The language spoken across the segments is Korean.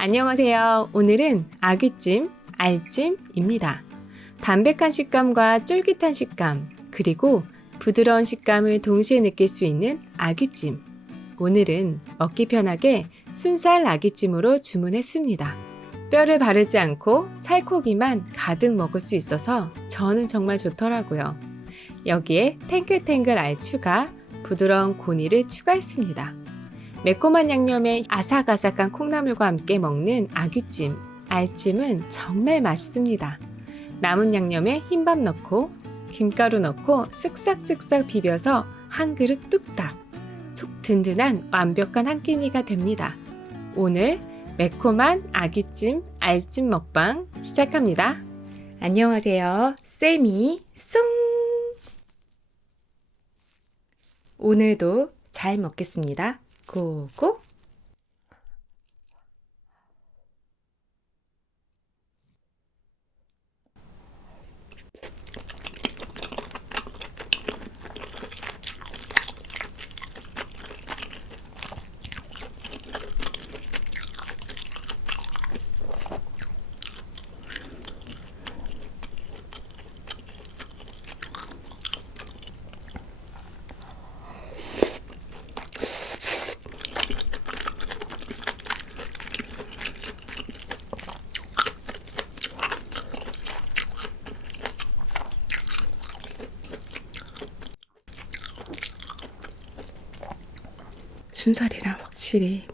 안녕하세요. 오늘은 아귀찜, 알찜입니다. 담백한 식감과 쫄깃한 식감, 그리고 부드러운 식감을 동시에 느낄 수 있는 아귀찜. 오늘은 먹기 편하게 순살 아귀찜으로 주문했습니다. 뼈를 바르지 않고 살코기만 가득 먹을 수 있어서 저는 정말 좋더라고요. 여기에 탱글탱글 알 추가, 부드러운 고니를 추가했습니다. 매콤한 양념에 아삭아삭한 콩나물과 함께 먹는 아귀찜, 알찜은 정말 맛있습니다. 남은 양념에 흰밥 넣고 김가루 넣고 쓱싹쓱싹 비벼서 한 그릇 뚝딱 속 든든한 완벽한 한 끼니가 됩니다. 오늘 매콤한 아귀찜, 알찜 먹방 시작합니다. 안녕하세요. 쌤이 송! 오늘도 잘 먹겠습니다. 고고! 순살이랑 확실히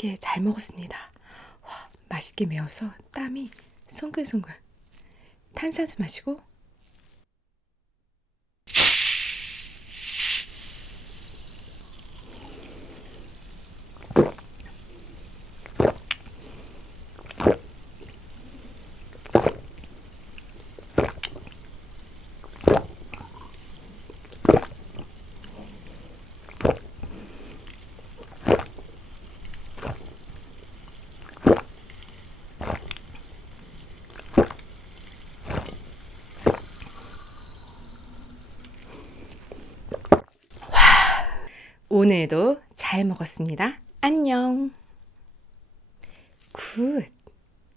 맛있게 잘 먹었습니다. 와, 맛있게 매워서 땀이 송글송글. 탄산수 마시고 오늘도 잘 먹었습니다. 안녕. 굿.